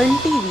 A1Tv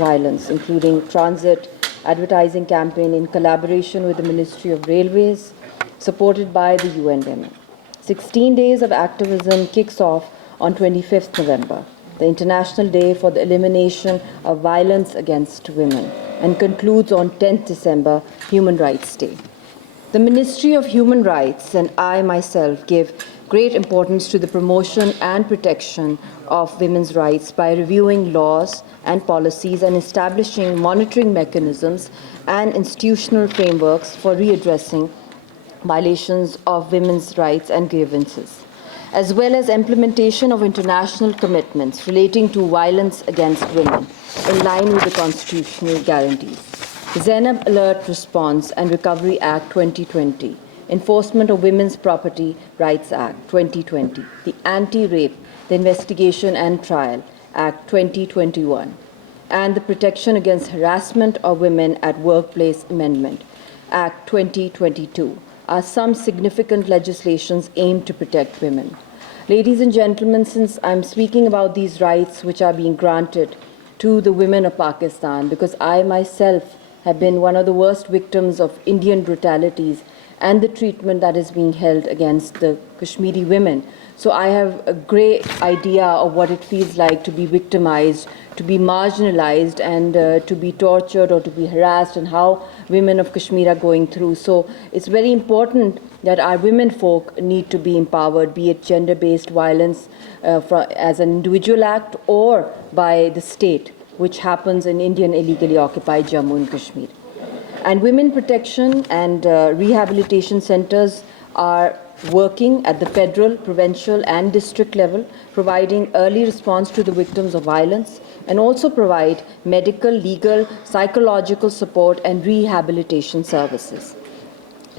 violence, including transit advertising campaign in collaboration with the Ministry of Railways, supported by the UN Women. 16 days of activism kicks off on 25th November, the International Day for the Elimination of Violence Against Women, and concludes on 10th December, Human Rights Day. The Ministry of Human Rights and I myself give great importance to the promotion and protection of women's rights by reviewing laws and policies and establishing monitoring mechanisms and institutional frameworks for readdressing violations of women's rights and grievances, as well as implementation of international commitments relating to violence against women in line with the constitutional guarantees. Zainab Alert Response and Recovery Act 2020, Enforcement of Women's Property Rights Act 2020, the Anti-Rape, the Investigation and Trial Act 2021, and the Protection Against Harassment of Women at Workplace Amendment Act 2022 are some significant legislations aimed to protect women. Ladies and gentlemen, since I'm speaking about these rights which are being granted to the women of Pakistan, because I myself have been one of the worst victims of Indian brutalities and the treatment that is being held against the Kashmiri women. So I have a great idea of what it feels like to be victimized, to be marginalized, and to be tortured or to be harassed, and how women of Kashmir are going through. So it's very important that our women folk need to be empowered, be it gender-based violence as an individual act or by the state, which happens in Indian illegally occupied Jammu and Kashmir. And women protection and rehabilitation centers are working at the federal, provincial and district level, providing early response to the victims of violence, and also provide medical, legal, psychological support and rehabilitation services.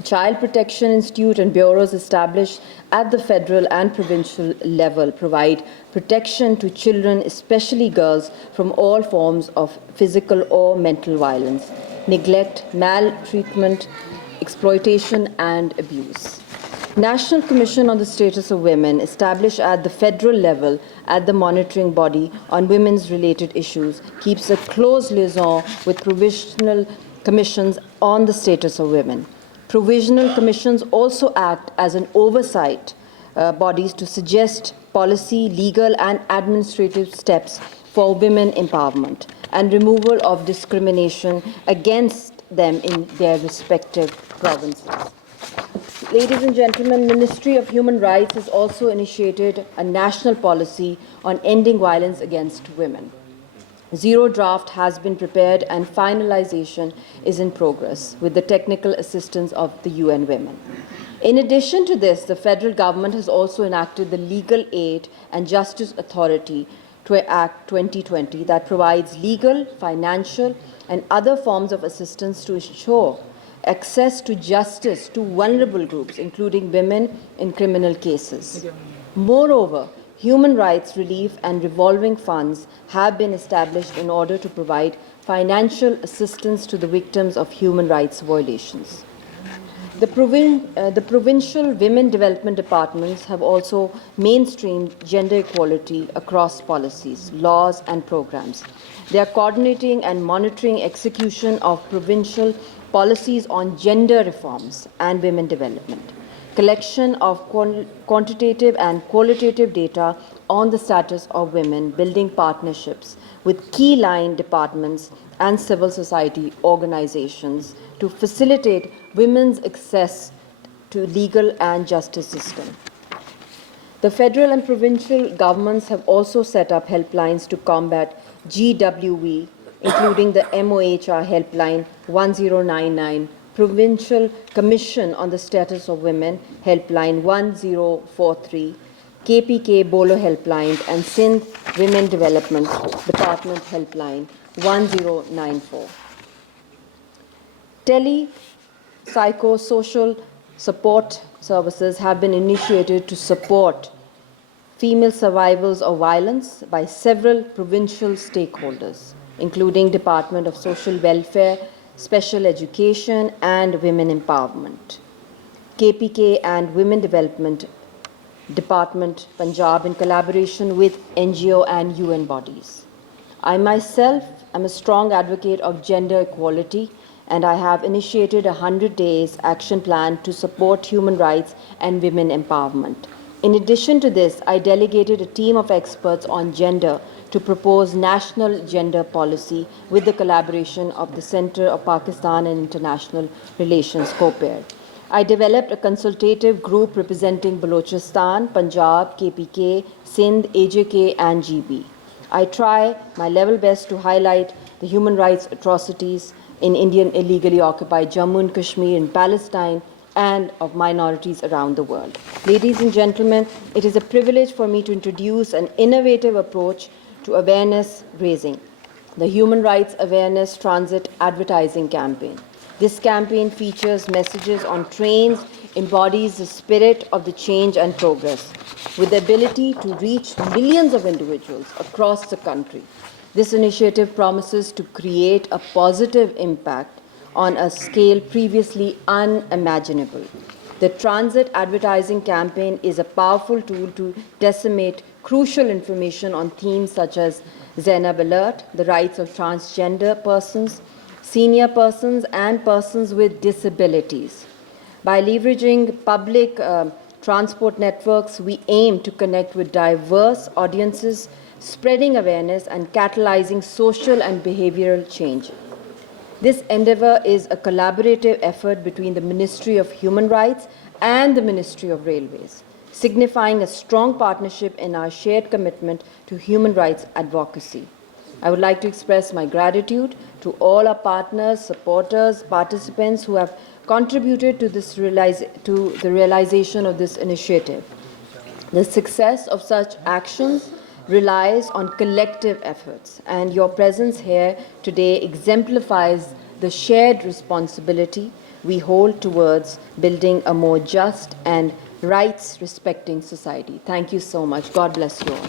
Child Protection Institute and bureaus established at the federal and provincial level provide protection to children, especially girls, from all forms of physical or mental violence, neglect, maltreatment, exploitation, and abuse. National Commission on the Status of Women, established at the federal level at the monitoring body on women's related issues, keeps a close liaison with provisional commissions on the status of women. Provisional commissions also act as an oversight bodies to suggest policy, legal and administrative steps for women empowerment and removal of discrimination against them in their respective provinces. Ladies and gentlemen, Ministry of Human Rights has also initiated a national policy on ending violence against women. Zero draft has been prepared and finalization is in progress with the technical assistance of the UN Women. In addition to this, the federal government has also enacted the Legal Aid and Justice Authority Act 2020 that provides legal, financial and other forms of assistance to ensure access to justice to vulnerable groups, including women in criminal cases. Moreover, human rights relief and revolving funds have been established in order to provide financial assistance to the victims of human rights violations. The provincial women development departments have also mainstreamed gender equality across policies, laws, and programs. They are coordinating and monitoring execution of provincial policies on gender reforms and women development, collection of quantitative and qualitative data on the status of women, building partnerships with key line departments and civil society organizations to facilitate women's access to legal and justice system. The federal and provincial governments have also set up helplines to combat GWE, including the MOHR helpline 1099, Provincial Commission on the Status of Women helpline 1043, KPK Bolo helpline, and Sindh Women Development Department helpline 1094. Psychosocial support services have been initiated to support female survivors of violence by several provincial stakeholders, including Department of Social Welfare, Special Education and Women Empowerment. KPK and Women Development Department, Punjab, in collaboration with NGO and UN bodies. I myself am a strong advocate of gender equality, and I have initiated a 100 days action plan to support human rights and women empowerment. In addition to this, I delegated a team of experts on gender to propose national gender policy with the collaboration of the Center of Pakistan and International Relations COPER. I developed a consultative group representing Balochistan, Punjab, KPK, Sindh, AJK, and GB. I try my level best to highlight the human rights atrocities in Indian illegally occupied Jammu and Kashmir, in Palestine, and of minorities around the world. Ladies and gentlemen, it is a privilege for me to introduce an innovative approach to awareness raising, the Human Rights Awareness Transit Advertising Campaign. This campaign features messages on trains, embodies the spirit of the change and progress, with the ability to reach millions of individuals across the country. This initiative promises to create a positive impact on a scale previously unimaginable. The Transit Advertising Campaign is a powerful tool to disseminate crucial information on themes such as Zainab Alert, the rights of transgender persons, senior persons, and persons with disabilities. By leveraging public transport networks, we aim to connect with diverse audiences, spreading awareness and catalyzing social and behavioral change. This endeavor is a collaborative effort between the Ministry of Human Rights and the Ministry of Railways, signifying a strong partnership in our shared commitment to human rights advocacy. I would like to express my gratitude to all our partners, supporters, participants who have contributed to the realization of this initiative. The success of such actions relies on collective efforts, and your presence here today exemplifies the shared responsibility we hold towards building a more just and rights-respecting society. Thank you so much. God bless you all.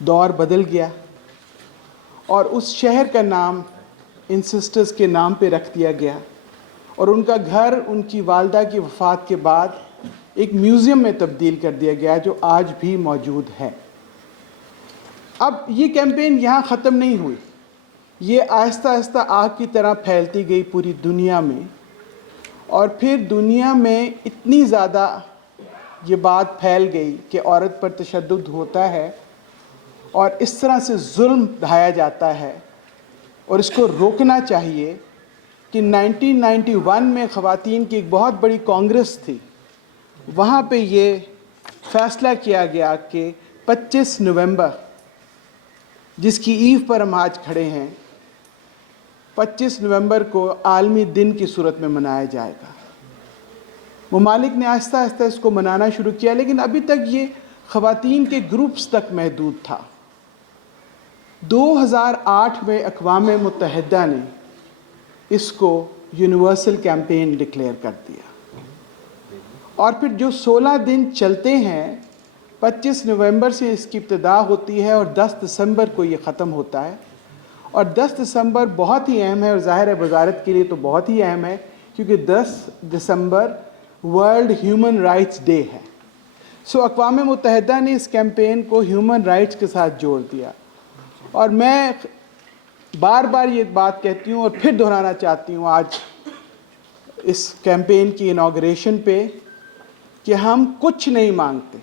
دور بدل گیا اور اس شہر کا نام ان sisters کے نام پہ رکھ دیا گیا اور ان کا گھر ان کی والدہ کی وفات کے بعد ایک میوزیم میں تبدیل کر دیا گیا جو آج بھی موجود ہے۔ اب یہ کیمپین یہاں ختم نہیں ہوئی، یہ آہستہ آہستہ آگ کی طرح پھیلتی گئی پوری دنیا میں، اور پھر دنیا میں اتنی زیادہ یہ بات پھیل گئی کہ عورت پر تشدد ہوتا ہے اور اس طرح سے ظلم ڈھایا جاتا ہے اور اس کو روکنا چاہیے کہ 1991 میں خواتین کی ایک بہت بڑی کانگریس تھی، وہاں پہ یہ فیصلہ کیا گیا کہ 25 نومبر جس کی ایو پر ہم آج کھڑے ہیں، 25 نومبر کو عالمی دن کی صورت میں منایا جائے گا۔ ممالک نے آہستہ آہستہ اس کو منانا شروع کیا، لیکن ابھی تک یہ خواتین کے گروپس تک محدود تھا۔ 2008 میں اقوام متحدہ نے اس کو یونیورسل کیمپین ڈکلیئر کر دیا، اور پھر جو 16 دن چلتے ہیں، 25 نومبر سے اس کی ابتدا ہوتی ہے اور 10 دسمبر کو یہ ختم ہوتا ہے، اور 10 دسمبر بہت ہی اہم ہے، اور ظاہر ہے وزارت کے لیے تو بہت ہی اہم ہے کیونکہ 10 دسمبر ورلڈ ہیومن رائٹس ڈے ہے۔ سو اقوام متحدہ نے اس کیمپین کو ہیومن رائٹس کے ساتھ جوڑ دیا، اور میں بار بار یہ بات کہتی ہوں اور پھر دہرانا چاہتی ہوں آج اس کیمپین کی انوگریشن پہ کہ ہم کچھ نہیں مانگتے۔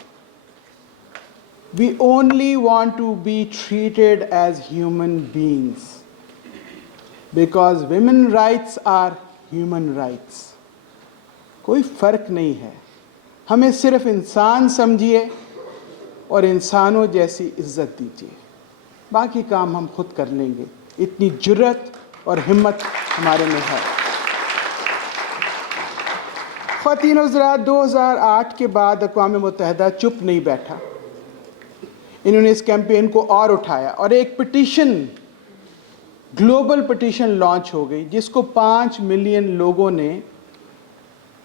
We only want to be treated as human beings because women rights are human rights۔ کوئی فرق نہیں ہے، ہمیں صرف انسان سمجھیے اور انسانوں جیسی عزت دیجیے، باقی کام ہم خود کر لیں گے، اتنی جرأت اور ہمت ہمارے میں ہے۔ خواتین و حضرات، 2008 کے بعد اقوام متحدہ چپ نہیں بیٹھا، انہوں نے اس کیمپین کو اور اٹھایا اور ایک پٹیشن، گلوبل پٹیشن لانچ ہو گئی جس کو 5 ملین لوگوں نے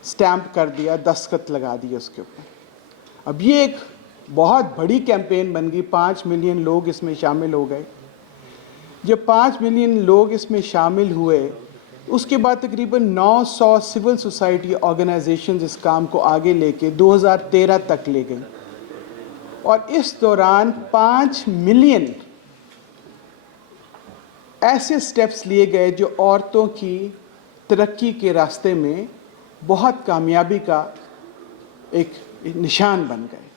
سٹیمپ کر دیا، دستخط لگا دیے اس کے اوپر۔ اب یہ ایک بہت بڑی کیمپین بن گئی، 5 ملین لوگ اس میں شامل ہو گئے۔ جب 5 ملین لوگ اس میں شامل ہوئے، اس کے بعد تقریباً 900 سول سوسائٹی آرگنائزیشنز اس کام کو آگے لے کے 2013 تک لے گئیں، اور اس دوران 5 ملین ایسے سٹیپس لیے گئے جو عورتوں کی ترقی کے راستے میں بہت کامیابی کا ایک نشان بن گئے،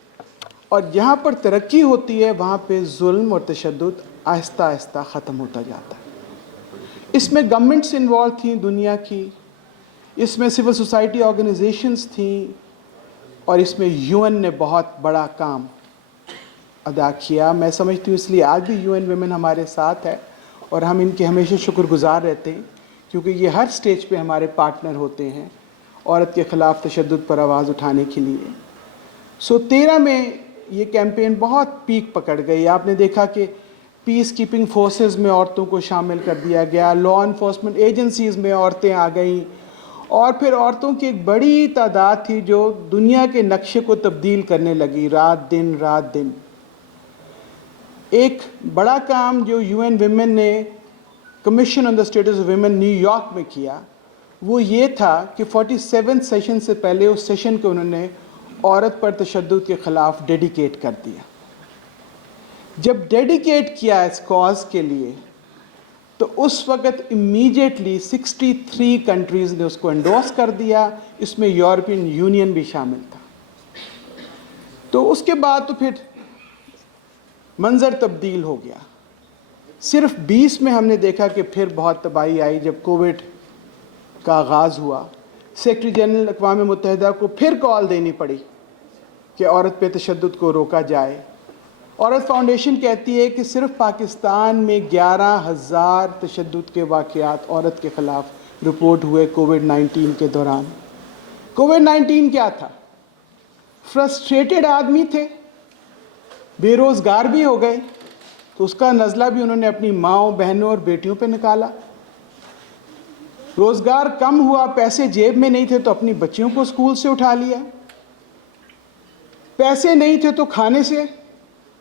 اور جہاں پر ترقی ہوتی ہے وہاں پہ ظلم اور تشدد آہستہ آہستہ ختم ہوتا جاتا ہے۔ اس میں گورنمنٹس انوالو تھیں دنیا کی، اس میں سول سوسائٹی آرگنائزیشنز تھیں، اور اس میں UN نے بہت بڑا کام ادا کیا۔ میں سمجھتی ہوں اس لیے آج بھی UN ویمن ہمارے ساتھ ہے، اور ہم ان کے ہمیشہ شکر گزار رہتے ہیں کیونکہ یہ ہر سٹیج پہ ہمارے پارٹنر ہوتے ہیں عورت کے خلاف تشدد پر آواز اٹھانے کے لیے۔ 13 میں یہ کیمپین بہت پیک پکڑ گئی۔ آپ نے دیکھا کہ پیس کیپنگ فورسز میں عورتوں کو شامل کر دیا گیا، لا انفورسمنٹ ایجنسیز میں عورتیں آ گئیں، اور پھر عورتوں کی ایک بڑی تعداد تھی جو دنیا کے نقشے کو تبدیل کرنے لگی، رات دن رات دن۔ ایک بڑا کام جو UN ویمن نے commission on the status of women New York میں کیا، وہ یہ تھا کہ 47 سیشن سے پہلے اس سیشن کو انہوں نے عورت پر تشدد کے خلاف ڈیڈیکیٹ کر دیا۔ جب ڈیڈیکیٹ کیا اس کاز کے لیے تو اس وقت امیڈیٹلی 63 کنٹریز نے اس کو انڈورس کر دیا، اس میں یورپین یونین بھی شامل تھا۔ تو اس کے بعد تو پھر منظر تبدیل ہو گیا۔ صرف 20 میں ہم نے دیکھا کہ پھر بہت تباہی آئی جب کووڈ کا آغاز ہوا، سیکرٹری جنرل اقوام متحدہ کو پھر کال دینی پڑی کہ عورت پہ تشدد کو روکا جائے۔ عورت فاؤنڈیشن کہتی ہے کہ صرف پاکستان میں 11,000 تشدد کے واقعات عورت کے خلاف رپورٹ ہوئے کووڈ-19 کے دوران۔ کووڈ-19 کیا تھا؟ فرسٹریٹڈ آدمی تھے، بے روزگار بھی ہو گئے، تو اس کا نزلہ بھی انہوں نے اپنی ماؤں، بہنوں اور بیٹیوں پہ نکالا۔ روزگار کم ہوا، پیسے جیب میں نہیں تھے تو اپنی بچیوں کو اسکول سے اٹھا لیا، پیسے نہیں تھے تو کھانے سے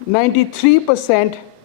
93%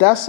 10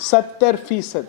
70%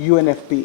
UNFPA।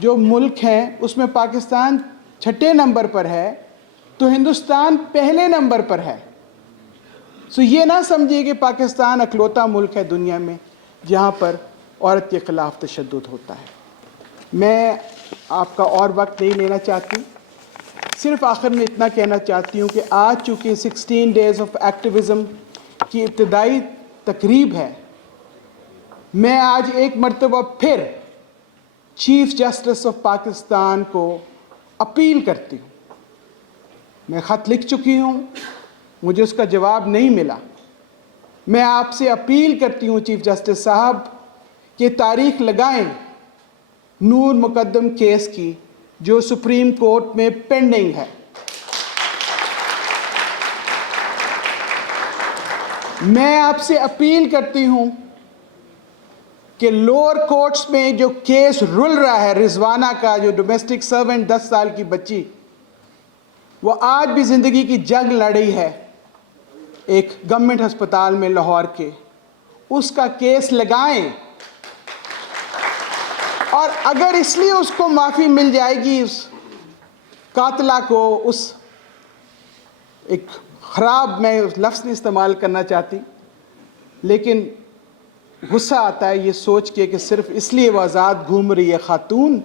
جو ملک ہیں اس میں پاکستان 6 نمبر پر ہے تو ہندوستان پہلے نمبر پر ہے. سو یہ نہ سمجھیے کہ پاکستان اکلوتا ملک ہے دنیا میں جہاں پر عورت کے خلاف تشدد ہوتا ہے. میں آپ کا اور وقت نہیں لینا چاہتی, صرف آخر میں اتنا کہنا چاہتی ہوں کہ آج چونکہ 16 ڈیز آف ایکٹیویزم کی ابتدائی تقریب ہے, میں آج ایک مرتبہ پھر چیف جسٹس آف پاکستان کو اپیل کرتی ہوں. میں خط لکھ چکی ہوں, مجھے اس کا جواب نہیں ملا. میں آپ سے اپیل کرتی ہوں چیف جسٹس صاحب کہ تاریخ لگائیں نور مقدم کیس کی جو سپریم کورٹ میں پینڈنگ ہے. میں آپ سے اپیل کرتی ہوں کہ لوور کورٹس میں جو کیس رل رہا ہے رضوانہ کا, جو ڈومیسٹک سرونٹ 10 سال کی بچی, وہ آج بھی زندگی کی جنگ لڑی ہے ایک گورنمنٹ ہسپتال میں لاہور کے, اس کا کیس لگائیں. اور اگر اس لیے اس کو معافی مل جائے گی, اس قاتلہ کو, اس ایک خراب, میں اس لفظ نہیں استعمال کرنا چاہتی, لیکن غصہ آتا ہے یہ سوچ کے کہ صرف اس لیے وہ آزاد گھوم رہی ہے خاتون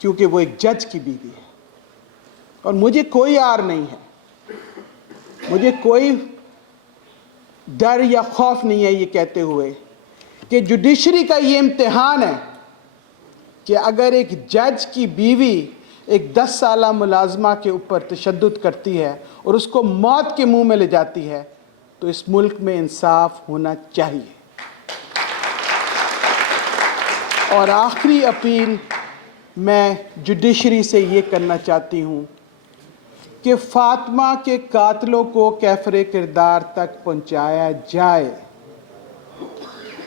کیونکہ وہ ایک جج کی بیوی ہے. اور مجھے کوئی آر نہیں ہے, مجھے کوئی ڈر یا خوف نہیں ہے یہ کہتے ہوئے کہ جوڈیشری کا یہ امتحان ہے کہ اگر ایک جج کی بیوی ایک 10 سالہ ملازمہ کے اوپر تشدد کرتی ہے اور اس کو موت کے منہ میں لے جاتی ہے تو اس ملک میں انصاف ہونا چاہیے. اور آخری اپیل میں جوڈیشری سے یہ کرنا چاہتی ہوں کہ فاطمہ کے قاتلوں کو کیفر کردار تک پہنچایا جائے.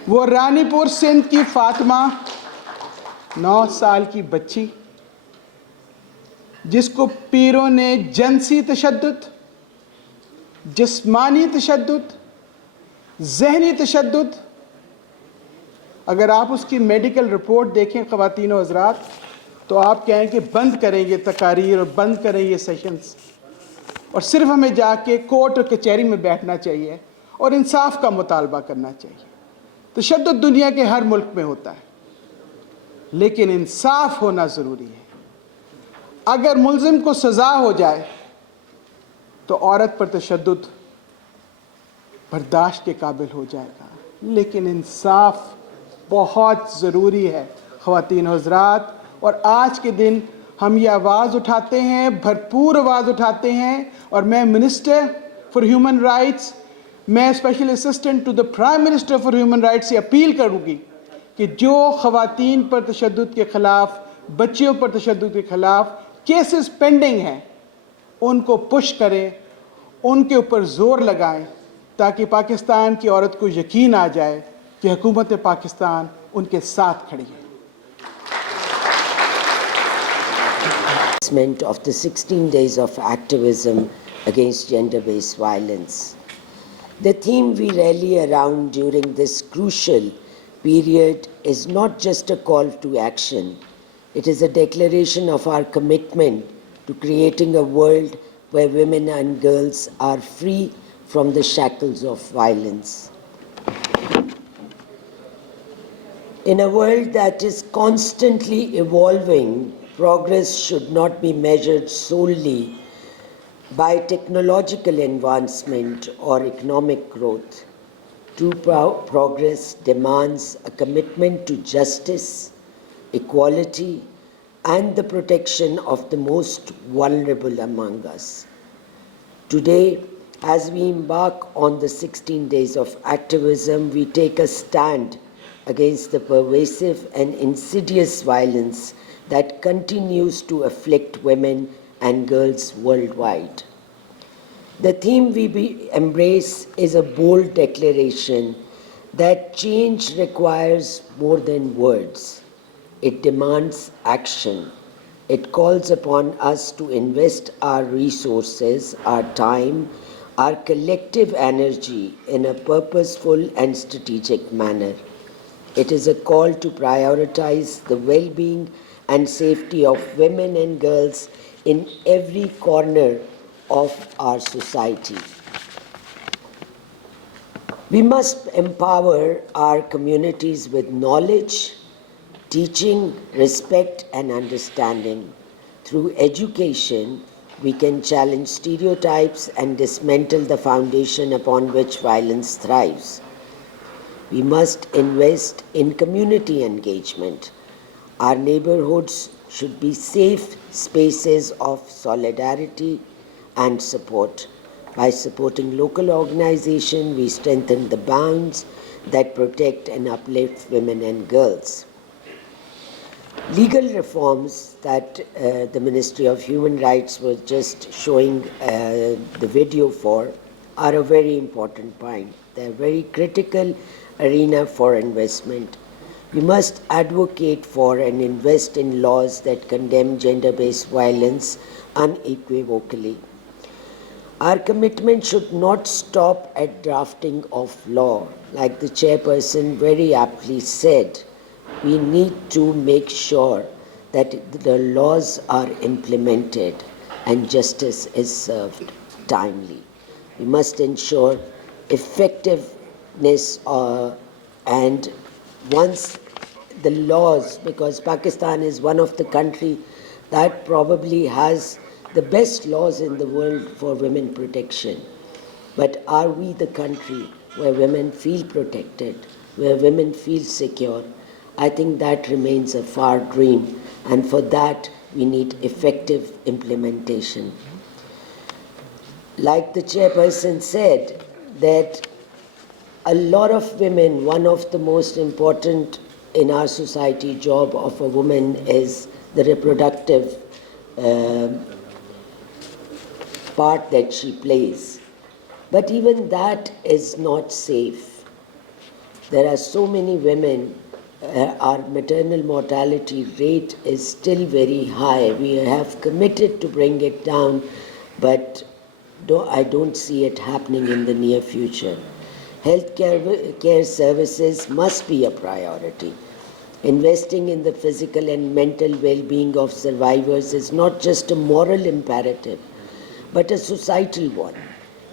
وہ رانی پور سندھ کی فاطمہ 9 سال کی بچی جس کو پیروں نے جنسی تشدد, جسمانی تشدد, ذہنی تشدد, اگر آپ اس کی میڈیکل رپورٹ دیکھیں خواتین و حضرات تو آپ کہیں کہ بند کریں یہ تقاریر اور بند کریں یہ سیشنز, اور صرف ہمیں جا کے کورٹ اور کچہری میں بیٹھنا چاہیے اور انصاف کا مطالبہ کرنا چاہیے. تشدد دنیا کے ہر ملک میں ہوتا ہے لیکن انصاف ہونا ضروری ہے. اگر ملزم کو سزا ہو جائے تو عورت پر تشدد برداشت کے قابل ہو جائے گا, لیکن انصاف بہت ضروری ہے خواتین و حضرات. اور آج کے دن ہم یہ آواز اٹھاتے ہیں, بھرپور آواز اٹھاتے ہیں, اور میں منسٹر فار ہیومن رائٹس, میں special assistant to the prime minister for human rights سے اپیل کروں گی کہ جو خواتین پر تشدد کے خلاف, بچیوں پر تشدد کے خلاف کیسز پینڈنگ ہیں ان کو پش کریں, ان کے اوپر زور لگائیں تاکہ پاکستان کی عورت کو یقین آ جائے کہ حکومت پاکستان ان کے ساتھ کھڑی ہے. Of the 16 days of activism against gender-based violence. The theme we rally around during this crucial period is not just a call to action. It is a declaration of our commitment to creating a world where women and girls are free from the shackles of violence. In a world that is constantly evolving, progress should not be measured solely by technological advancement or economic growth. True progress demands a commitment to justice, equality, and the protection of the most vulnerable among us. Today, as we embark on the 16 days of activism, we take a stand against the pervasive and insidious violence that continues to afflict women and girls worldwide. The theme we embrace is a bold declaration that change requires more than words. It demands action. It calls upon us to invest our resources, our time, our collective energy in a purposeful and strategic manner. It is a call to prioritize the well-being and safety of women and girls in every corner of our society. We must empower our communities with knowledge, teaching, respect, and understanding. Through education, we can challenge stereotypes and dismantle the foundation upon which violence thrives. We must invest in community engagement. Our neighborhoods should be safe spaces of solidarity and support. By supporting local organizations, we strengthen the bonds that protect and uplift women and girls. Legal reforms that the Ministry of Human Rights was just showing the video for are a very important point. They're a very critical arena for investment. We must advocate for and invest in laws that condemn gender-based violence unequivocally. Our commitment should not stop at drafting of law. Like the chairperson very aptly said, we need to make sure that the laws are implemented and justice is served timely. We must ensure effectiveness and once the laws, because Pakistan is one of the countries that probably has the best laws in the world for women protection. But are we the country where women feel protected, where women feel secure? I think that remains a far dream, and for that we need effective implementation. Like the chairperson said, that a lot of women, one of the most important in our society job of a woman is the reproductive part that she plays. But even that is not safe. There are so many women, our maternal mortality rate is still very high. We have committed to bring it down, but I don't see it happening in the near future. Healthcare services must be a priority. Investing in the physical and mental well-being of survivors is not just a moral imperative, but a societal one.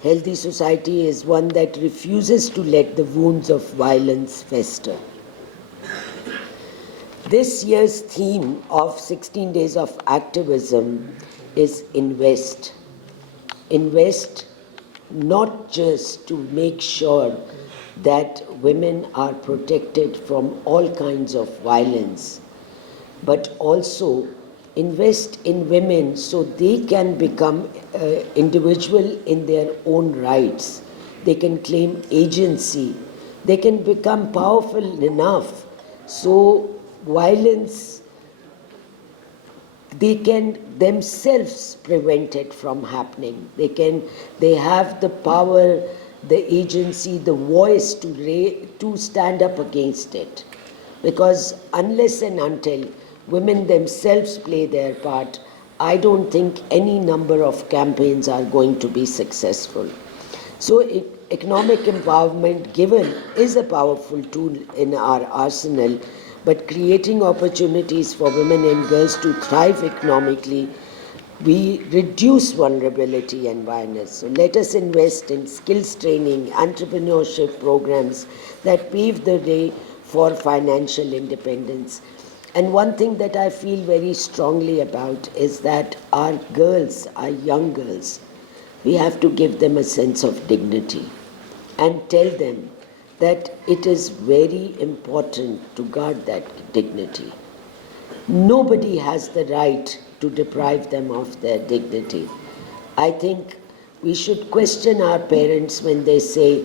Healthy society is one that refuses to let the wounds of violence fester. This year's theme of 16 Days of Activism is invest. Invest not just to make sure that women are protected from all kinds of violence, but also invest in women so they can become individual in their own rights. They can claim agency. They can become powerful enough so violence, they can themselves prevent it from happening. They have the power, the agency, the voice to stand up against it. Because unless and until women themselves play their part, I don't think any number of campaigns are going to be successful. So economic empowerment given is a powerful tool in our arsenal, but creating opportunities for women and girls to thrive economically, we reduce vulnerability and violence. So let us invest in skills training, entrepreneurship programs that pave the way for financial independence. And one thing that I feel very strongly about is that our girls, our young girls, we have to give them a sense of dignity and tell them that it is very important to guard that dignity. Nobody has the right to deprive them of their dignity. I think we should question our parents when they say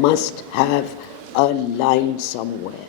must have a line somewhere.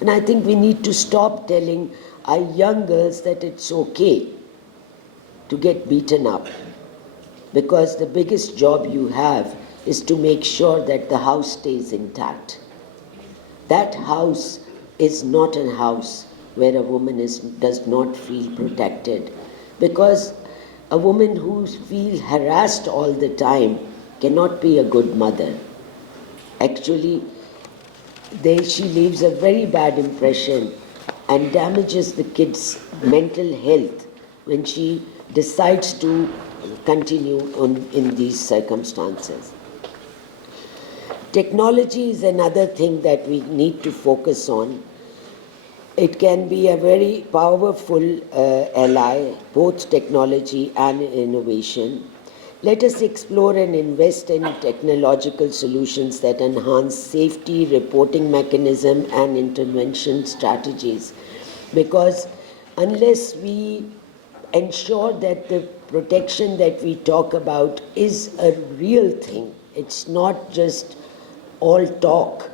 And I think we need to stop telling our young girls that it's okay to get beaten up, because the biggest job you have is to make sure that the house stays intact. That house is not a house where a woman does not feel protected. Because a woman who feels harassed all the time cannot be a good mother. Actually, she leaves a very bad impression and damages the kid's mental health when she decides to continue in these circumstances. Technology is another thing that we need to focus on. It can be a very powerful ally, both technology and innovation. Let us explore and invest in technological solutions that enhance safety, reporting mechanism, and intervention strategies. Because unless we ensure that the protection that we talk about is a real thing, it's not just all talk.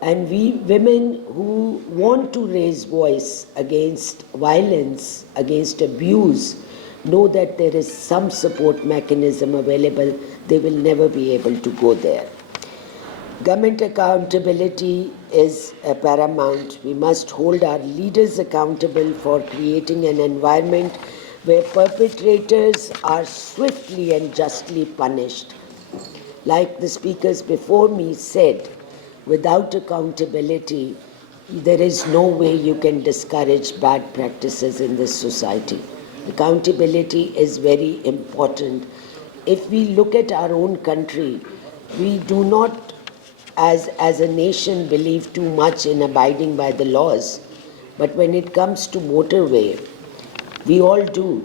And we women who want to raise voice against violence, against abuse, know that there is some support mechanism available. They will never be able to go there. Government accountability is paramount. We must hold our leaders accountable for creating an environment where perpetrators are swiftly and justly punished. Like the speakers before me said, without accountability, there is no way you can discourage bad practices in this society. Accountability is very important. If we look at our own country, we do not, as a nation, believe too much in abiding by the laws. But when it comes to motorway, we all do.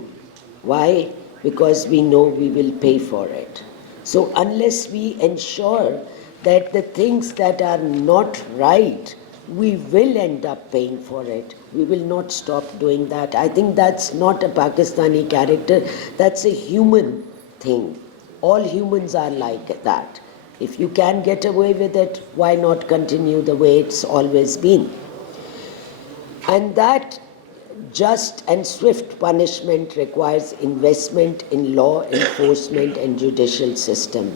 Why? Because we know we will pay for it. So unless we ensure that the things that are not right, we will end up paying for it. We will not stop doing that. I think that's not a Pakistani character, that's a human thing. All humans are like that. If you can get away with it, why not continue the way it's always been? And that just and swift punishment requires investment in law enforcement and judicial system.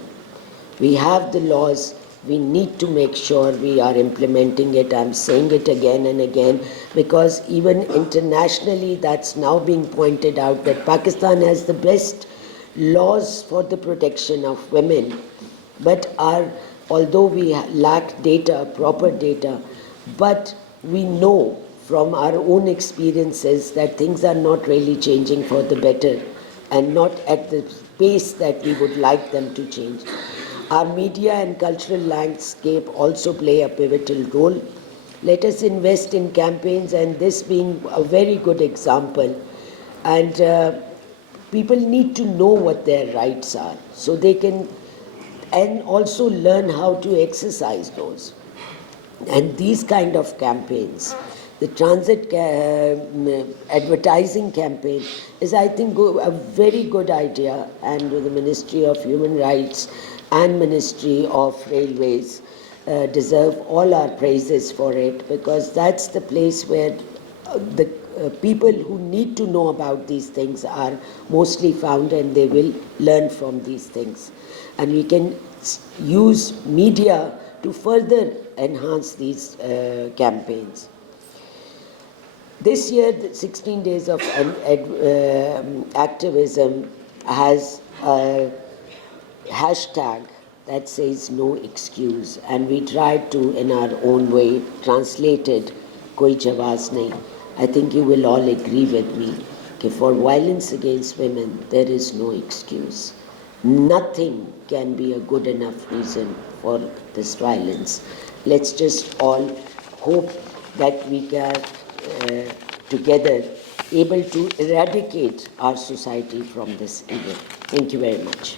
We have the laws, we need to make sure we are implementing it. I'm saying it again and again because even internationally that's now being pointed out that Pakistan has the best laws for the protection of women, but although we lack data, proper data, but we know from our own experiences that things are not really changing for the better and not at the pace that we would like them to change. Our media and cultural landscape also play a pivotal role. Let us invest in campaigns, and this being a very good example. And people need to know what their rights are so they can, and also learn how to exercise those. And these kind of campaigns, the transit advertising campaign is, I think, a very good idea, and the Ministry of Human Rights and Ministry of Railways deserve all our praises for it, because that's the place where the people who need to know about these things are mostly found, and they will learn from these things. And we can use media to further enhance these campaigns. This year, the 16 Days of Activism has a hashtag that says no excuse, and we tried to, in our own way, translate it, koi jawaz nahi. I think you will all agree with me that for violence against women, there is no excuse. Nothing can be a good enough reason for this violence. Let's just all hope that we can together able to eradicate our society from this evil. Thank you very much.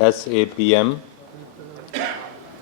SAPM,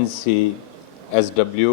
NCSW,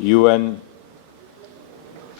UN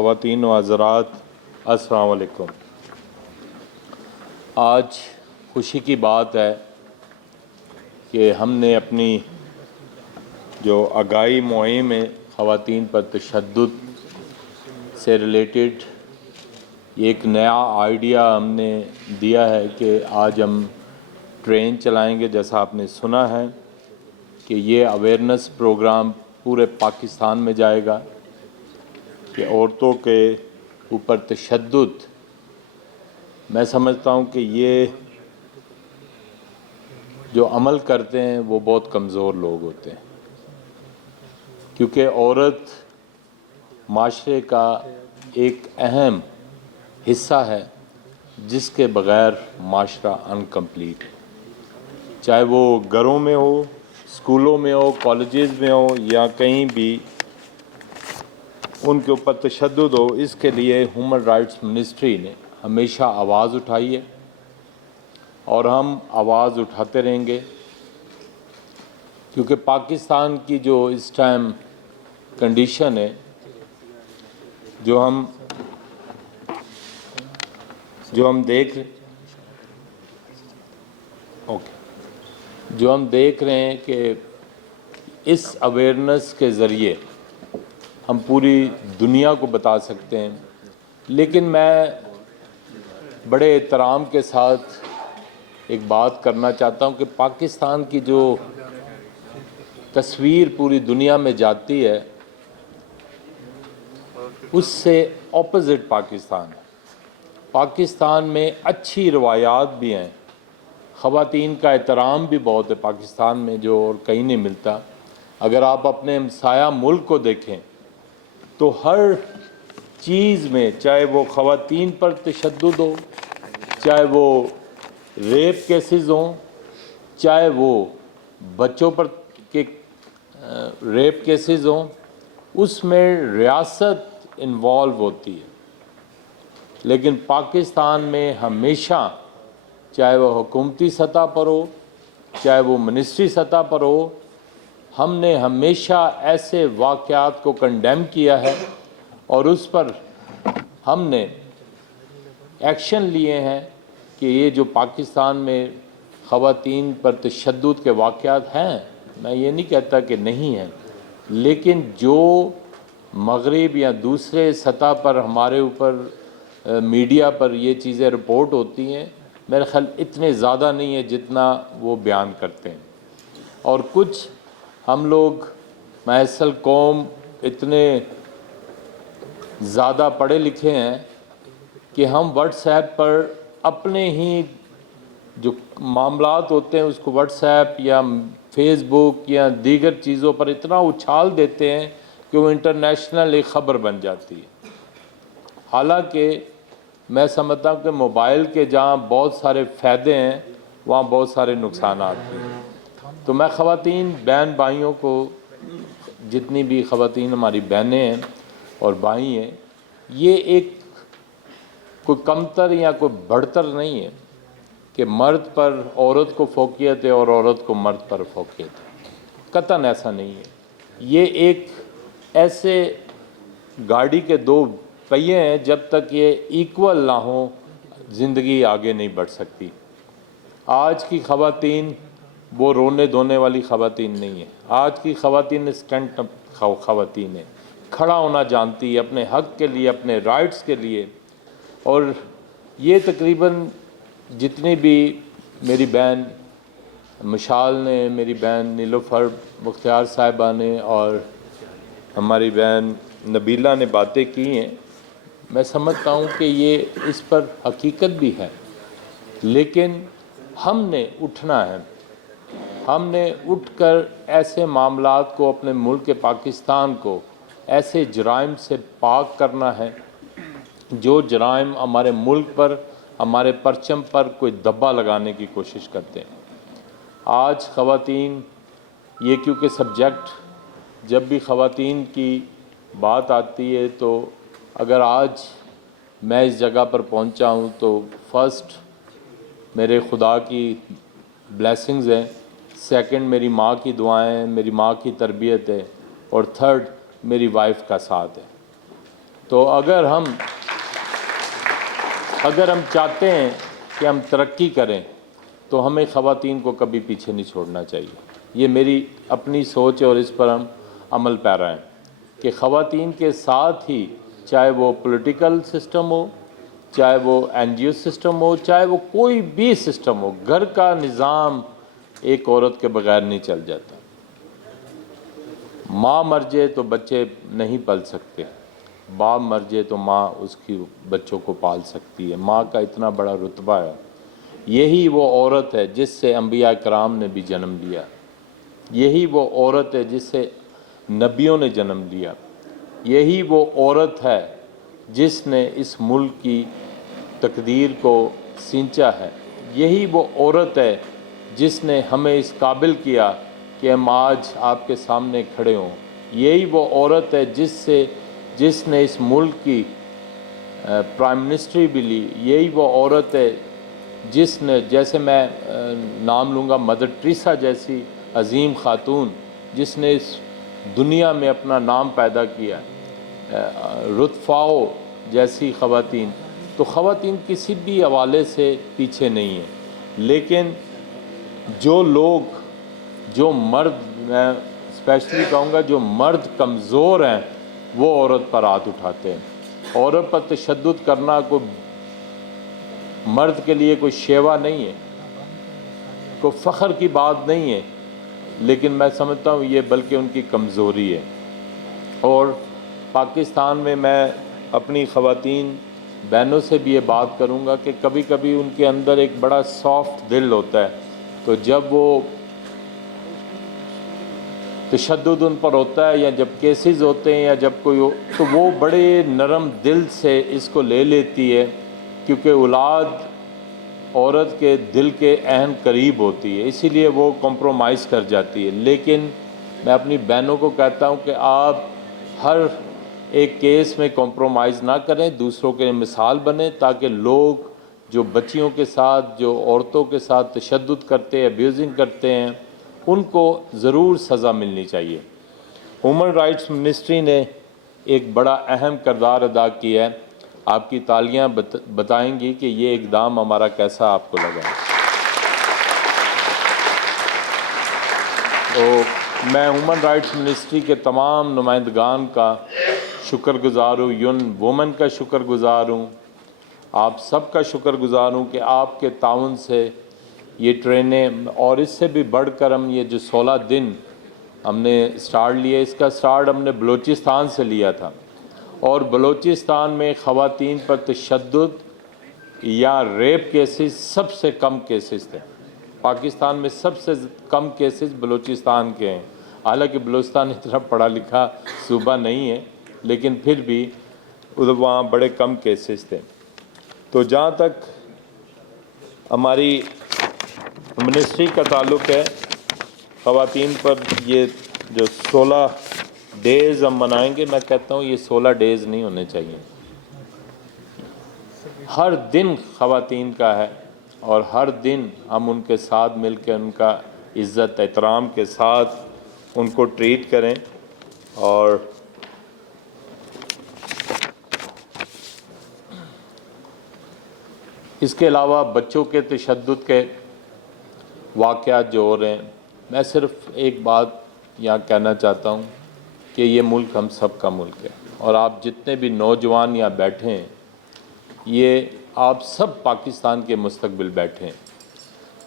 خواتین و حضرات السلام علیکم. آج خوشی کی بات ہے کہ ہم نے اپنی جو آگاہی مہم ہے خواتین پر تشدد سے ریلیٹڈ ایک نیا آئیڈیا ہم نے دیا ہے کہ آج ہم ٹرین چلائیں گے. جیسا آپ نے سنا ہے کہ یہ اویئرنیس پروگرام پورے پاکستان میں جائے گا کہ عورتوں کے اوپر تشدد، میں سمجھتا ہوں کہ یہ جو عمل کرتے ہیں وہ بہت کمزور لوگ ہوتے ہیں، کیونکہ عورت معاشرے کا ایک اہم حصہ ہے جس کے بغیر معاشرہ انکمپلیٹ ہے. چاہے وہ گھروں میں ہو، اسکولوں میں ہو، کالجز میں ہو یا کہیں بھی ان کے اوپر تشدد ہو. اس کے لیے ہیومن رائٹس منسٹری نے ہمیشہ آواز اٹھائی ہے اور ہم آواز اٹھاتے رہیں گے، کیونکہ پاکستان کی جو اس ٹائم کنڈیشن ہے، جو ہم دیکھ رہے ہیں کہ اس اویئرنیس کے ذریعے ہم پوری دنیا کو بتا سکتے ہیں. لیکن میں بڑے احترام کے ساتھ ایک بات کرنا چاہتا ہوں کہ پاکستان کی جو تصویر پوری دنیا میں جاتی ہے اس سے اپوزٹ پاکستان ہے. پاکستان میں اچھی روایات بھی ہیں، خواتین کا احترام بھی بہت ہے پاکستان میں، جو اور کہیں نہیں ملتا. اگر آپ اپنے ہمسایہ ملک کو دیکھیں تو ہر چیز میں، چاہے وہ خواتین پر تشدد ہو، چاہے وہ ریپ کیسز ہوں، چاہے وہ بچوں پر کے ریپ کیسز ہوں، اس میں ریاست انوالو ہوتی ہے. لیکن پاکستان میں ہمیشہ، چاہے وہ حکومتی سطح پر ہو، چاہے وہ منسٹری سطح پر ہو، ہم نے ہمیشہ ایسے واقعات کو کنڈیم کیا ہے اور اس پر ہم نے ایکشن لیے ہیں کہ یہ جو پاکستان میں خواتین پر تشدد کے واقعات ہیں، میں یہ نہیں کہتا کہ نہیں ہیں، لیکن جو مغرب یا دوسرے سطح پر ہمارے اوپر میڈیا پر یہ چیزیں رپورٹ ہوتی ہیں، میرے خیال اتنے زیادہ نہیں ہے جتنا وہ بیان کرتے ہیں. اور کچھ ہم لوگ محصل قوم اتنے زیادہ پڑھے لکھے ہیں کہ ہم واٹس ایپ پر اپنے ہی جو معاملات ہوتے ہیں اس کو واٹس ایپ یا فیس بک یا دیگر چیزوں پر اتنا اچھال دیتے ہیں کہ وہ انٹرنیشنل ایک خبر بن جاتی ہے. حالانکہ میں سمجھتا ہوں کہ موبائل کے جہاں بہت سارے فائدے ہیں وہاں بہت سارے نقصانات ہیں. تو میں خواتین بہن بھائیوں کو، جتنی بھی خواتین ہماری بہنیں ہیں اور بھائی ہیں، یہ ایک کوئی کمتر یا کوئی بڑھتر نہیں ہے کہ مرد پر عورت کو فوقیت ہے اور عورت کو مرد پر فوقیت ہے. قطعاً ایسا نہیں ہے. یہ ایک ایسے گاڑی کے دو پہیے ہیں، جب تک یہ ایکول نہ ہوں زندگی آگے نہیں بڑھ سکتی. آج کی خواتین وہ رونے دھونے والی خواتین نہیں ہیں. آج کی خواتین اسٹینڈ اپ خواتین ہیں، کھڑا ہونا جانتی ہے اپنے حق کے لیے، اپنے رائٹس کے لیے. اور یہ تقریباً جتنی بھی میری بہن مشال نے، میری بہن نیلوفر مختار صاحبہ نے اور ہماری بہن نبیلہ نے باتیں کی ہیں، میں سمجھتا ہوں کہ یہ اس پر حقیقت بھی ہے. لیکن ہم نے اٹھنا ہے، ہم نے اٹھ کر ایسے معاملات کو، اپنے ملک پاکستان کو ایسے جرائم سے پاک کرنا ہے جو جرائم ہمارے ملک پر، ہمارے پرچم پر کوئی دھبا لگانے کی کوشش کرتے ہیں. آج خواتین، یہ کیونکہ سبجیکٹ جب بھی خواتین کی بات آتی ہے تو اگر آج میں اس جگہ پر پہنچا ہوں تو فرسٹ میرے خدا کی بلیسنگز ہیں، سیکنڈ میری ماں کی دعائیں، میری ماں کی تربیت ہے، اور تھرڈ میری وائف کا ساتھ ہے. تو اگر ہم چاہتے ہیں کہ ہم ترقی کریں تو ہمیں خواتین کو کبھی پیچھے نہیں چھوڑنا چاہیے. یہ میری اپنی سوچ ہے اور اس پر ہم عمل پیرا ہیں کہ خواتین کے ساتھ ہی چاہے وہ پولیٹیکل سسٹم ہو, چاہے وہ این جی او سسٹم ہو, چاہے وہ کوئی بھی سسٹم ہو, گھر کا نظام ایک عورت کے بغیر نہیں چل جاتا. ماں مر جائے تو بچے نہیں پل سکتے, باپ مر جائے تو ماں اس کی بچوں کو پال سکتی ہے. ماں کا اتنا بڑا رتبہ ہے. یہی وہ عورت ہے جس سے انبیاء کرام نے بھی جنم لیا. یہی وہ عورت ہے جس سے نبیوں نے جنم لیا. یہی وہ عورت ہے جس نے اس ملک کی تقدیر کو سینچا ہے. یہی وہ عورت ہے جس نے ہمیں اس قابل کیا کہ ہم آج آپ کے سامنے کھڑے ہوں. یہی وہ عورت ہے جس نے اس ملک کی پرائم منسٹری بھی لی. یہی وہ عورت ہے جس نے, جیسے میں نام لوں گا مدر ٹریسا جیسی عظیم خاتون جس نے اس دنیا میں اپنا نام پیدا کیا, رتفاؤ جیسی خواتین. تو خواتین کسی بھی حوالے سے پیچھے نہیں ہیں. لیکن جو مرد, میں اسپیشلی کہوں گا جو مرد کمزور ہیں وہ عورت پر ہاتھ اٹھاتے ہیں. عورت پر تشدد کرنا کوئی مرد کے لیے کوئی شیوا نہیں ہے, کوئی فخر کی بات نہیں ہے, لیکن میں سمجھتا ہوں یہ بلکہ ان کی کمزوری ہے. اور پاکستان میں میں اپنی خواتین بہنوں سے بھی یہ بات کروں گا کہ کبھی کبھی ان کے اندر ایک بڑا سافٹ دل ہوتا ہے, تو جب وہ تشدد ان پر ہوتا ہے یا جب کیسز ہوتے ہیں یا جب کوئی ہو, تو وہ بڑے نرم دل سے اس کو لے لیتی ہے, کیونکہ اولاد عورت کے دل کے عین قریب ہوتی ہے, اسی لیے وہ کمپرومائز کر جاتی ہے. لیکن میں اپنی بہنوں کو کہتا ہوں کہ آپ ہر ایک کیس میں کمپرومائز نہ کریں, دوسروں کے مثال بنیں, تاکہ لوگ جو بچیوں کے ساتھ, جو عورتوں کے ساتھ تشدد کرتے ہیں, ابیوزنگ کرتے ہیں, ان کو ضرور سزا ملنی چاہیے. ہیومن رائٹس منسٹری نے ایک بڑا اہم کردار ادا کیا ہے. آپ کی تالیاں بتائیں گی کہ یہ اقدام ہمارا کیسا آپ کو لگا. تو میں ہیومن رائٹس منسٹری کے تمام نمائندگان کا شکر گزار ہوں, یون وومن کا شکر گزار ہوں, آپ سب کا شکر گزار ہوں کہ آپ کے تعاون سے یہ ٹرینیں, اور اس سے بھی بڑھ کر ہم یہ جو 16 دن ہم نے سٹارٹ لیے, اس کا سٹارٹ ہم نے بلوچستان سے لیا تھا, اور بلوچستان میں خواتین پر تشدد یا ریپ کیسز سب سے کم کیسز تھے. پاکستان میں سب سے کم کیسز بلوچستان کے ہیں. حالانکہ بلوچستان اتنا پڑھا لکھا صوبہ نہیں ہے, لیکن پھر بھی وہاں بڑے کم کیسز تھے. تو جہاں تک ہماری منسٹری کا تعلق ہے, خواتین پر یہ جو 16 ڈیز ہم منائیں گے, میں کہتا ہوں یہ 16 ڈیز نہیں ہونے چاہیے. ہر دن خواتین کا ہے, اور ہر دن ہم ان کے ساتھ مل کے ان کا عزت احترام کے ساتھ ان کو ٹریٹ کریں. اور اس کے علاوہ بچوں کے تشدد کے واقعات جو ہو رہے ہیں, میں صرف ایک بات یہاں کہنا چاہتا ہوں کہ یہ ملک ہم سب کا ملک ہے, اور آپ جتنے بھی نوجوان یہاں بیٹھے ہیں, یہ آپ سب پاکستان کے مستقبل بیٹھے ہیں.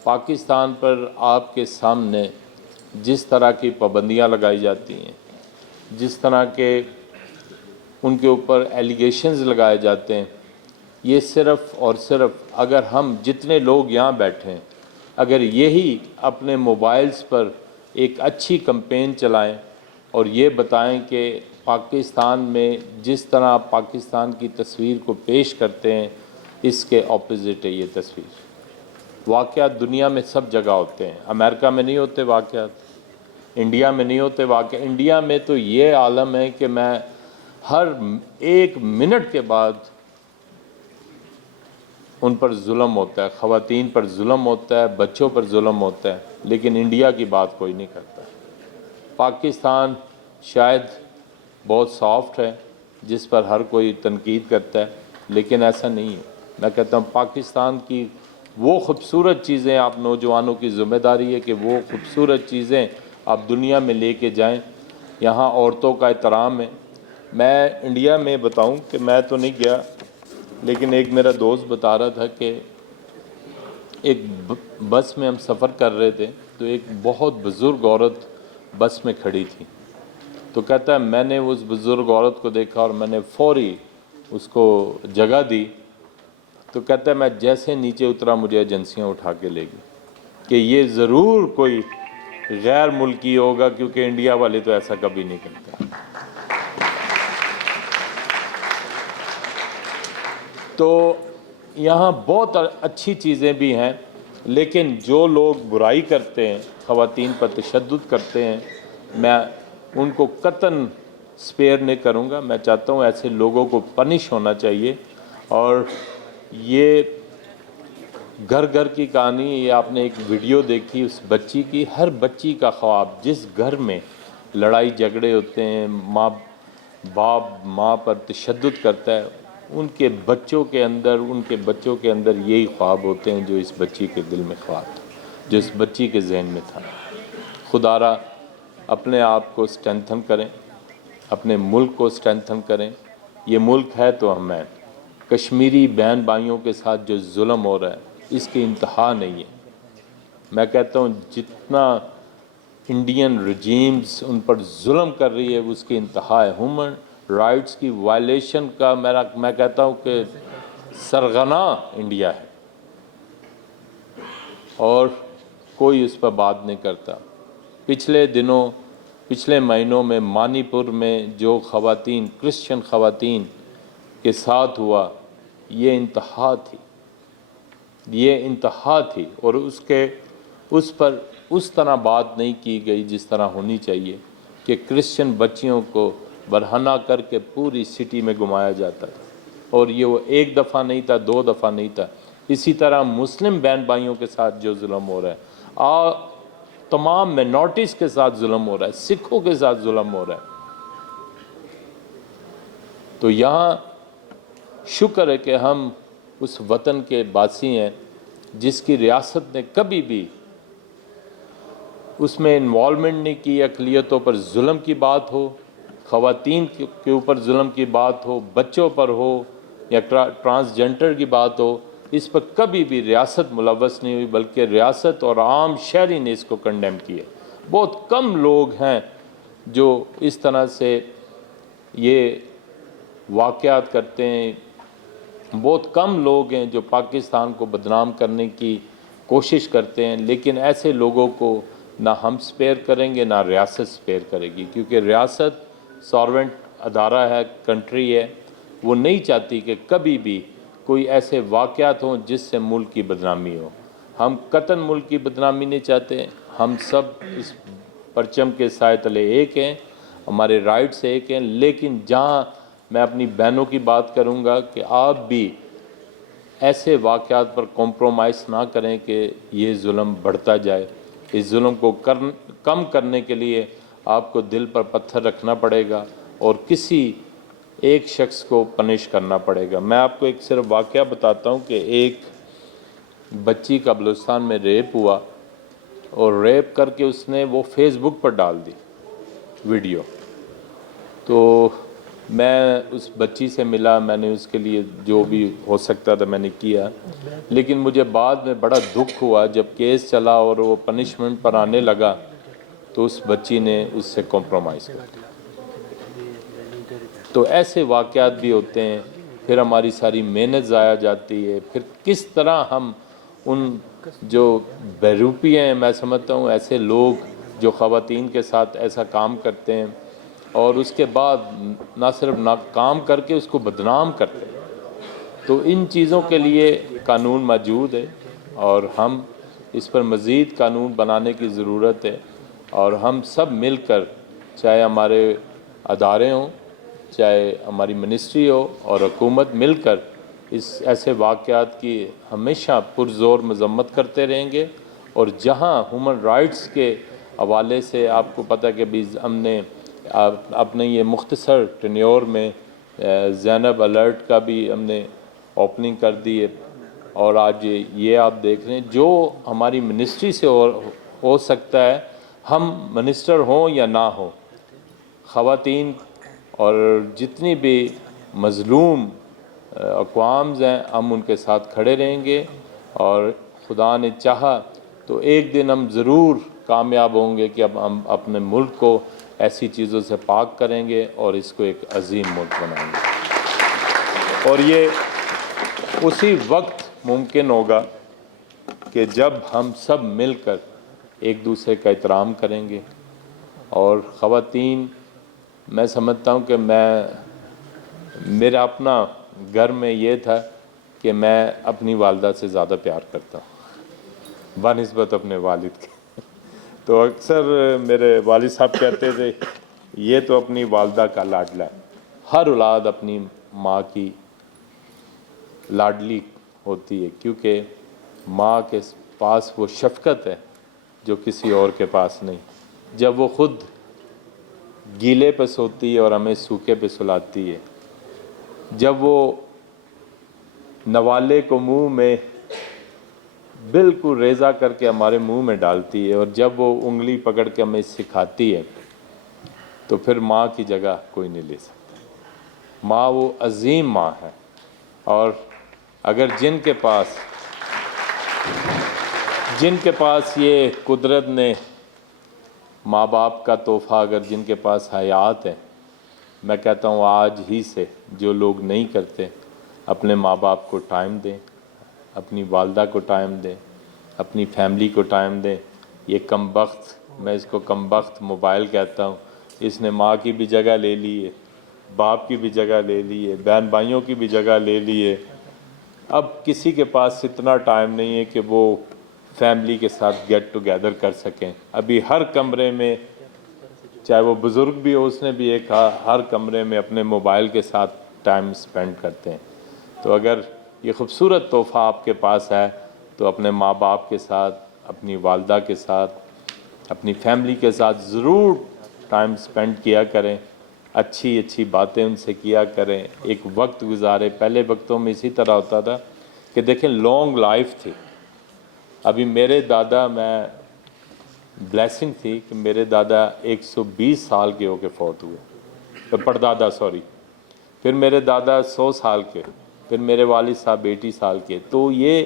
پاکستان پر آپ کے سامنے جس طرح کی پابندیاں لگائی جاتی ہیں, جس طرح کے ان کے اوپر ایلیگیشنز لگائے جاتے ہیں, یہ صرف اور صرف اگر ہم جتنے لوگ یہاں بیٹھے ہیں, اگر یہی اپنے موبائلز پر ایک اچھی کمپین چلائیں اور یہ بتائیں کہ پاکستان میں جس طرح آپ پاکستان کی تصویر کو پیش کرتے ہیں, اس کے اپوزٹ ہے یہ تصویر. واقعات دنیا میں سب جگہ ہوتے ہیں, امریکہ میں نہیں ہوتے واقعات, انڈیا میں نہیں ہوتے واقعات. انڈیا میں تو یہ عالم ہے کہ میں ہر ایک منٹ کے بعد ان پر ظلم ہوتا ہے, خواتین پر ظلم ہوتا ہے, بچوں پر ظلم ہوتا ہے, لیکن انڈیا کی بات کوئی نہیں کرتا. پاکستان شاید بہت سافٹ ہے, جس پر ہر کوئی تنقید کرتا ہے، لیکن ایسا نہیں ہے۔ میں کہتا ہوں پاکستان کی وہ خوبصورت چیزیں آپ نوجوانوں کی ذمہ داری ہے کہ وہ خوبصورت چیزیں آپ دنیا میں لے کے جائیں۔ یہاں عورتوں کا احترام ہے۔ میں انڈیا میں بتاؤں کہ میں تو نہیں گیا، لیکن ایک میرا دوست بتا رہا تھا کہ ایک بس میں ہم سفر کر رہے تھے تو ایک بہت بزرگ عورت بس میں کھڑی تھی، تو کہتا ہے میں نے اس بزرگ عورت کو دیکھا اور میں نے فوری اس کو جگہ دی، تو کہتا ہے میں جیسے نیچے اترا مجھے ایجنسیاں اٹھا کے لے گئی کہ یہ ضرور کوئی غیر ملکی ہوگا، کیونکہ انڈیا والے تو ایسا کبھی نہیں کرتے۔ تو یہاں بہت اچھی چیزیں بھی ہیں، لیکن جو لوگ برائی کرتے ہیں، خواتین پر تشدد کرتے ہیں، میں ان کو قطعاً سپیئر نہیں کروں گا۔ میں چاہتا ہوں ایسے لوگوں کو پنش ہونا چاہیے۔ اور یہ گھر گھر کی کہانی، یہ آپ نے ایک ویڈیو دیکھی اس بچی کی، ہر بچی کا خواب، جس گھر میں لڑائی جھگڑے ہوتے ہیں، باپ ماں پر تشدد کرتا ہے، ان کے بچوں کے اندر یہی خواب ہوتے ہیں جو اس بچی کے دل میں خواب تھا، جو اس بچی کے ذہن میں تھا۔ خدا را اپنے آپ کو اسٹرینتھن کریں، اپنے ملک کو اسٹرینتھن کریں۔ یہ ملک ہے تو ہم ہیں۔ کشمیری بہن بھائیوں کے ساتھ جو ظلم ہو رہا ہے اس کی انتہا نہیں ہے۔ میں کہتا ہوں جتنا انڈین رجیمز ان پر ظلم کر رہی ہے اس کی انتہا ہے۔ ہیومن رائٹس کی وائلیشن کا میں کہتا ہوں کہ سرغنہ انڈیا ہے، اور کوئی اس پر بات نہیں کرتا۔ پچھلے مہینوں میں مانی پور میں جو خواتین، کرسچن خواتین کے ساتھ ہوا، یہ انتہا تھی، اور اس پر اس طرح بات نہیں کی گئی جس طرح ہونی چاہیے کہ کرسچن بچیوں کو برہنہ کر کے پوری سٹی میں گھمایا جاتا تھا، اور یہ وہ ایک دفعہ نہیں تھا، 2 دفعہ نہیں تھا۔ اسی طرح مسلم بہن بھائیوں کے ساتھ جو ظلم ہو رہا ہے، تمام مائنورٹیز کے ساتھ ظلم ہو رہا ہے، سکھوں کے ساتھ ظلم ہو رہا ہے۔ تو یہاں شکر ہے کہ ہم اس وطن کے باسی ہیں جس کی ریاست نے کبھی بھی اس میں انوالومنٹ نہیں کی۔ اقلیتوں پر ظلم کی بات ہو، خواتین کے اوپر ظلم کی بات ہو، بچوں پر ہو یا ٹرانسجنڈر کی بات ہو، اس پر کبھی بھی ریاست ملوث نہیں ہوئی، بلکہ ریاست اور عام شہری نے اس کو کنڈیم کیا۔ بہت کم لوگ ہیں جو اس طرح سے یہ واقعات کرتے ہیں، بہت کم لوگ ہیں جو پاکستان کو بدنام کرنے کی کوشش کرتے ہیں، لیکن ایسے لوگوں کو نہ ہم سپیئر کریں گے نہ ریاست سپیئر کرے گی، کیونکہ ریاست ساورنٹ ادارہ ہے، کنٹری ہے، وہ نہیں چاہتی کہ کبھی بھی کوئی ایسے واقعات ہوں جس سے ملک کی بدنامی ہو۔ ہم قطعاً ملک کی بدنامی نہیں چاہتے۔ ہم سب اس پرچم کے سائے تلے ایک ہیں، ہمارے رائٹس ایک ہیں، لیکن جہاں میں اپنی بہنوں کی بات کروں گا کہ آپ بھی ایسے واقعات پر کمپرومائز نہ کریں کہ یہ ظلم بڑھتا جائے۔ اس ظلم کو کم کرنے کے لیے آپ کو دل پر پتھر رکھنا پڑے گا اور کسی ایک شخص کو پنش کرنا پڑے گا۔ میں آپ کو ایک صرف واقعہ بتاتا ہوں کہ ایک بچی کا بلوچستان میں ریپ ہوا، اور ریپ کر کے اس نے وہ فیس بک پر ڈال دی ویڈیو۔ تو میں اس بچی سے ملا، میں نے اس کے لیے جو بھی ہو سکتا تھا میں نے کیا، لیکن مجھے بعد میں بڑا دکھ ہوا جب کیس چلا اور وہ پنشمنٹ پر آنے لگا تو اس بچی نے اس سے کمپرومائز کر دیا۔ تو ایسے واقعات بھی ہوتے ہیں، پھر ہماری ساری محنت ضائع جاتی ہے۔ پھر کس طرح ہم ان جو بیروپی ہیں، میں سمجھتا ہوں ایسے لوگ جو خواتین کے ساتھ ایسا کام کرتے ہیں اور اس کے بعد نہ صرف کام کر کے اس کو بدنام کرتے ہیں، تو ان چیزوں کے لیے قانون موجود ہے اور ہم اس پر مزید قانون بنانے کی ضرورت ہے، اور ہم سب مل کر، چاہے ہمارے ادارے ہوں، چاہے ہماری منسٹری ہو اور حکومت، مل کر اس ایسے واقعات کی ہمیشہ پرزور مذمت کرتے رہیں گے۔ اور جہاں ہیومن رائٹس کے حوالے سے آپ کو پتہ ہے کہ بھی ہم نے اپنے یہ مختصر ٹینیور میں زینب الرٹ کا بھی ہم نے اوپننگ کر دی ہے، اور آج یہ آپ دیکھ رہے ہیں جو ہماری منسٹری سے ہو سکتا ہے، ہم منسٹر ہوں یا نہ ہوں، خواتین اور جتنی بھی مظلوم اقوامز ہیں ہم ان کے ساتھ کھڑے رہیں گے، اور خدا نے چاہا تو ایک دن ہم ضرور کامیاب ہوں گے کہ اب ہم اپنے ملک کو ایسی چیزوں سے پاک کریں گے اور اس کو ایک عظیم ملک بنائیں گے، اور یہ اسی وقت ممکن ہوگا کہ جب ہم سب مل کر ایک دوسرے کا احترام کریں گے۔ اور خواتین، میں سمجھتا ہوں کہ میرا اپنا گھر میں یہ تھا کہ میں اپنی والدہ سے زیادہ پیار کرتا ہوں بنسبت اپنے والد کے، تو اکثر میرے والد صاحب کہتے تھے یہ تو اپنی والدہ کا لاڈلا ہے۔ ہر اولاد اپنی ماں کی لاڈلی ہوتی ہے، کیونکہ ماں کے پاس وہ شفقت ہے جو کسی اور کے پاس نہیں۔ جب وہ خود گیلے پہ سوتی ہے اور ہمیں سوکھے پہ سلاتی ہے، جب وہ نوالے کو منہ میں بالکل ریزہ کر کے ہمارے منہ میں ڈالتی ہے، اور جب وہ انگلی پکڑ کے ہمیں سکھاتی ہے، تو پھر ماں کی جگہ کوئی نہیں لے سکتا۔ ماں وہ عظیم ماں ہے، اور اگر جن کے پاس یہ قدرت نے ماں باپ کا تحفہ، اگر جن کے پاس حیات ہے، میں کہتا ہوں آج ہی سے جو لوگ نہیں کرتے اپنے ماں باپ کو ٹائم دیں، اپنی والدہ کو ٹائم دیں، اپنی فیملی کو ٹائم دیں۔ یہ کم بخت، میں اس کو کم بخت موبائل کہتا ہوں، اس نے ماں کی بھی جگہ لے لی ہے، باپ کی بھی جگہ لے لی ہے، بہن بھائیوں کی بھی جگہ لے لی ہے۔ اب کسی کے پاس اتنا ٹائم نہیں ہے کہ وہ فیملی کے ساتھ گیٹ ٹوگیدر کر سکیں۔ ابھی ہر کمرے میں، چاہے وہ بزرگ بھی ہو، اس نے بھی ایک کہا، ہر کمرے میں اپنے موبائل کے ساتھ ٹائم سپینڈ کرتے ہیں۔ تو اگر یہ خوبصورت تحفہ آپ کے پاس ہے تو اپنے ماں باپ کے ساتھ، اپنی والدہ کے ساتھ، اپنی فیملی کے ساتھ ضرور ٹائم سپینڈ کیا کریں، اچھی اچھی باتیں ان سے کیا کریں، ایک وقت گزارے۔ پہلے وقتوں میں اسی طرح ہوتا تھا کہ دیکھیں لانگ لائف تھی۔ ابھی میرے دادا، میں بلیسنگ تھی کہ میرے دادا 120 سال کے ہو کے فوت ہوئے، پردادا سوری، پھر میرے دادا 100 سال کے، پھر میرے والد صاحب 80 سال کے۔ تو یہ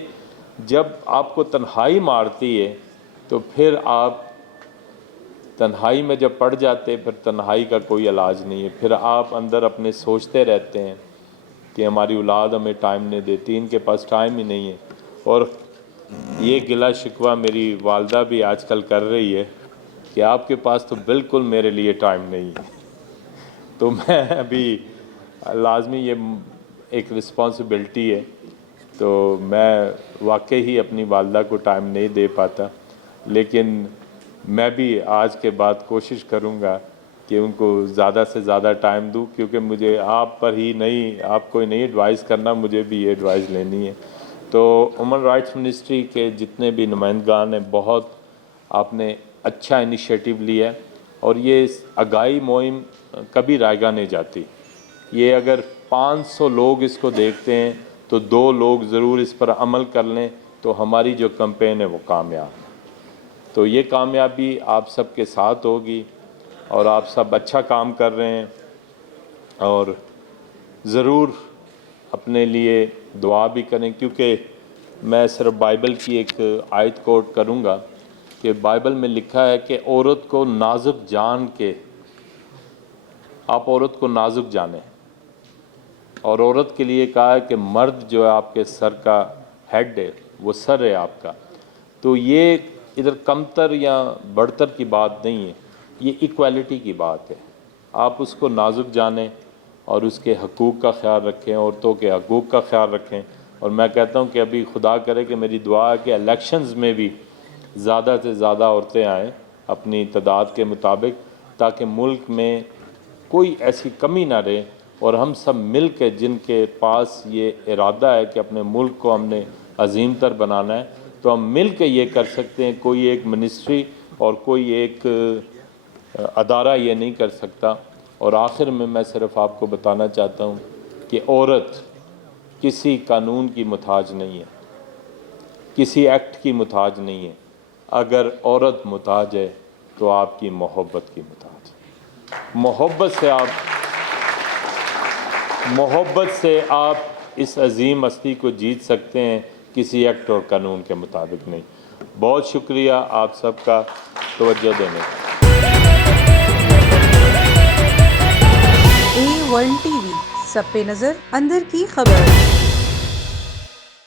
جب آپ کو تنہائی مارتی ہے تو پھر آپ تنہائی میں جب پڑ جاتے، پھر تنہائی کا کوئی علاج نہیں ہے، پھر آپ اندر اپنے سوچتے رہتے ہیں کہ ہماری اولاد ہمیں ٹائم نہیں دیتی، ان کے پاس ٹائم ہی نہیں ہے۔ اور یہ گلہ شکوہ میری والدہ بھی آج کل کر رہی ہے کہ آپ کے پاس تو بالکل میرے لیے ٹائم نہیں ہے۔ تو میں ابھی لازمی یہ ایک رسپانسبلٹی ہے، تو میں واقعی ہی اپنی والدہ کو ٹائم نہیں دے پاتا، لیکن میں بھی آج کے بعد کوشش کروں گا کہ ان کو زیادہ سے زیادہ ٹائم دوں، کیونکہ مجھے آپ پر ہی نہیں، آپ کو نہیں ایڈوائز کرنا، مجھے بھی یہ ایڈوائز لینی ہے۔ تو ہیومن رائٹس منسٹری کے جتنے بھی نمائندگان ہیں، بہت آپ نے اچھا انیشیٹو لیا ہے، اور یہ آگاہی مہم کبھی رائے گاہ نہیں جاتی۔ یہ اگر 500 لوگ اس کو دیکھتے ہیں تو 2 لوگ ضرور اس پر عمل کر لیں تو ہماری جو کمپین ہے وہ کامیاب ہے۔ تو یہ کامیابی آپ سب کے ساتھ ہوگی، اور آپ سب اچھا کام کر رہے ہیں، اور ضرور اپنے لیے دعا بھی کریں، کیونکہ میں صرف بائبل کی ایک آیت کوٹ کروں گا کہ بائبل میں لکھا ہے کہ عورت کو نازک جان کے، آپ عورت کو نازک جانیں، اور عورت کے لیے کہا ہے کہ مرد جو ہے آپ کے سر کا ہیڈ ہے، وہ سر ہے آپ کا۔ تو یہ ادھر کمتر یا بڑھتر کی بات نہیں ہے، یہ ایکویلٹی کی بات ہے۔ آپ اس کو نازک جانیں اور اس کے حقوق کا خیال رکھیں، عورتوں کے حقوق کا خیال رکھیں۔ اور میں کہتا ہوں کہ ابھی خدا کرے کہ میری دعا ہے کہ الیکشنز میں بھی زیادہ سے زیادہ عورتیں آئیں اپنی تعداد کے مطابق، تاکہ ملک میں کوئی ایسی کمی نہ رہے، اور ہم سب مل کے جن کے پاس یہ ارادہ ہے کہ اپنے ملک کو ہم نے عظیم تر بنانا ہے، تو ہم مل کے یہ کر سکتے ہیں۔ کوئی ایک منسٹری اور کوئی ایک ادارہ یہ نہیں کر سکتا۔ اور آخر میں صرف آپ کو بتانا چاہتا ہوں کہ عورت کسی قانون کی محتاج نہیں ہے، کسی ایکٹ کی محتاج نہیں ہے. اگر عورت محتاج ہے تو آپ کی محبت کی محتاج ہے. محبت سے آپ اس عظیم ہستی کو جیت سکتے ہیں، کسی ایکٹ اور قانون کے مطابق نہیں. بہت شکریہ آپ سب کا توجہ دینے کا. A1 TV سب پہ نظر اندر کی خبر.